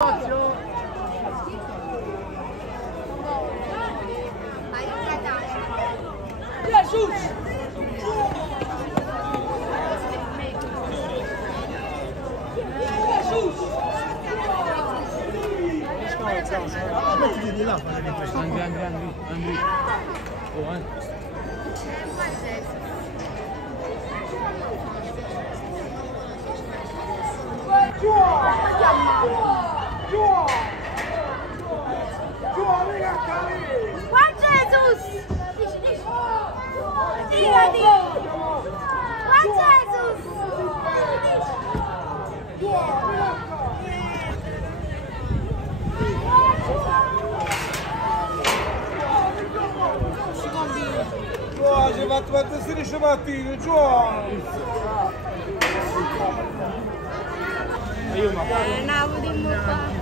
Jesus! Mettiti di là, fare le prese. Andri. Oh, Juan Jesus! Diga! Juan Jesus! Giù, ci fatto quanto si riesce partito, giù! Napoli,